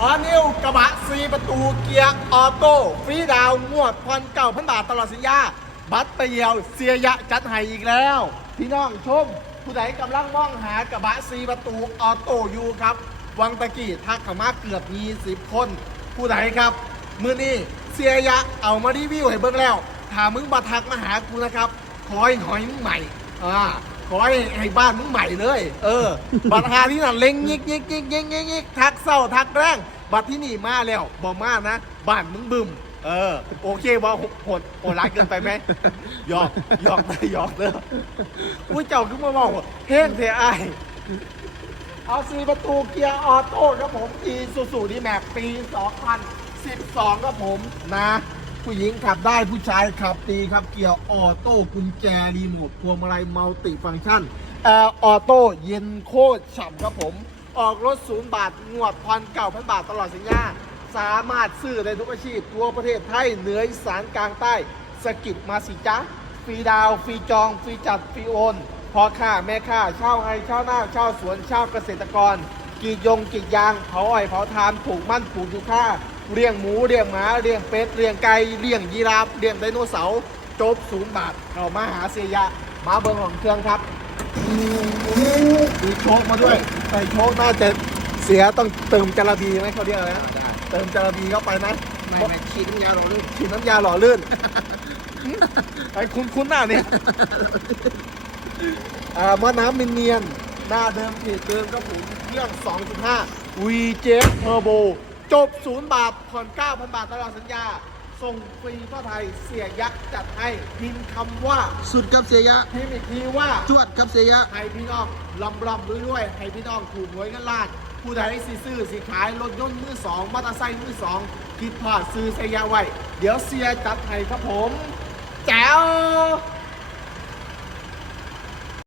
ออนิวกระบะซีประตูเกียร์ออโต้ฟรีดาวงวดพันเก่าพันบาทตลอดสัญญาบัตรไปเยียวเสียยะจัดให้อีกแล้ว พี่น้องชม ผู้ใดกำลังมองหากระบะซีประตูออโต้อยู่ครับ วังตะกี้ทักขมาเกือบมีสิบคน ผู้ใดครับ มือนี้เสียยะเอามารีวิวให้เบิ่งแล้ว ถ้ามึงมาทักมาหากูนะครับขอให้หอยมึงใหม่อ่า ขอให้ให้บ้านมึงใหม่เลย เออ บัตรหาที่นั่นเล็งยิกยิกยิกยิกยิกยิกทักเศร้าทักแรงบัตรที่นี่มาแล้วบอกมานะบ้านมึงบึมเออ โอเคว่าโหโหดโหดร้ายเกินไปไหมหยอกหยอกได้หยอกเด้ออุ้ยเจ้าขึ้นมาบอกว่าเฮ้งเทไอายเอาสีประตูเกียร์ออโต้ครับผมอีซูซูดีแม็กปี 2012ครับผมนะ ผู้หญิงขับได้ผู้ชายขับดีครับเกียร์ออโต้กุญแจรีโมทพวงมาลัยมัลติฟังก์ชันแอร์ออโต้เย็นโคตรฉ่ำครับผม ออกรถศูนย์บาทงวดพันเก่าพันบาทตลอดสัญญาสามารถซื้อได้ทุกอาชีพทั่วประเทศไทยเหนืออีสานกลางใต้สกิปมาสิจ๊ะฟรีดาวฟรีจองฟรีจัดฟรีโอนพอค่าแม่ค่าเช่าให้เช่าหน้าเช่าสวนเช่าเกษตรกรกีดยงกีดยางเผาอ้อยเผาทานปลูกมั่นปลูกยูค่า เลี้ยงหมูเลี้ยงหมาเลี้ยงเป็ดเลี้ยงไก่เลี้ยงยีราฟเลี้ยงไดโนเสาร์จบศูนย์บาทเข้ามาหาเสียยะมาเบิงของเครื่องครับมีโชคมาด้วยใส่โชคน่าจะเสียต้องเติมจาระบีไหมเขาเรียกอะไรนะเติมจาระบีเข้าไปนะไม่ไม่ฉีดน้ำยาหล่อลื่นฉีดน้ำยาหล่อลื่นไอ้คุ้นคุ้นๆหน้าเนี่ยอ่ามาน้ำเนียนๆหน้าเดิมเพจเดิมครับผมเครื่อง 2.5 VJ Turbo จบ0บาทผ่อน9,000 บาทตลอดสัญญา ส่งฟรีทั่วไทยเสียยักษ์จัดให้พิมพ์คำว่าสุดครับเสียยะ พิมพ์อีกทีว่า จวดครับเสียยะ ให้พี่น้องลำลำด้วยด้วยให้พี่น้องถูกหวยกันลาดผู้ใดสิซื้อสิขายรถยนต์มือสองมอเตอร์ไซค์มือสองคิดพลาดซื้อเสียไว้ เดี๋ยวเสียจัดให้ครับผม แจ๋ว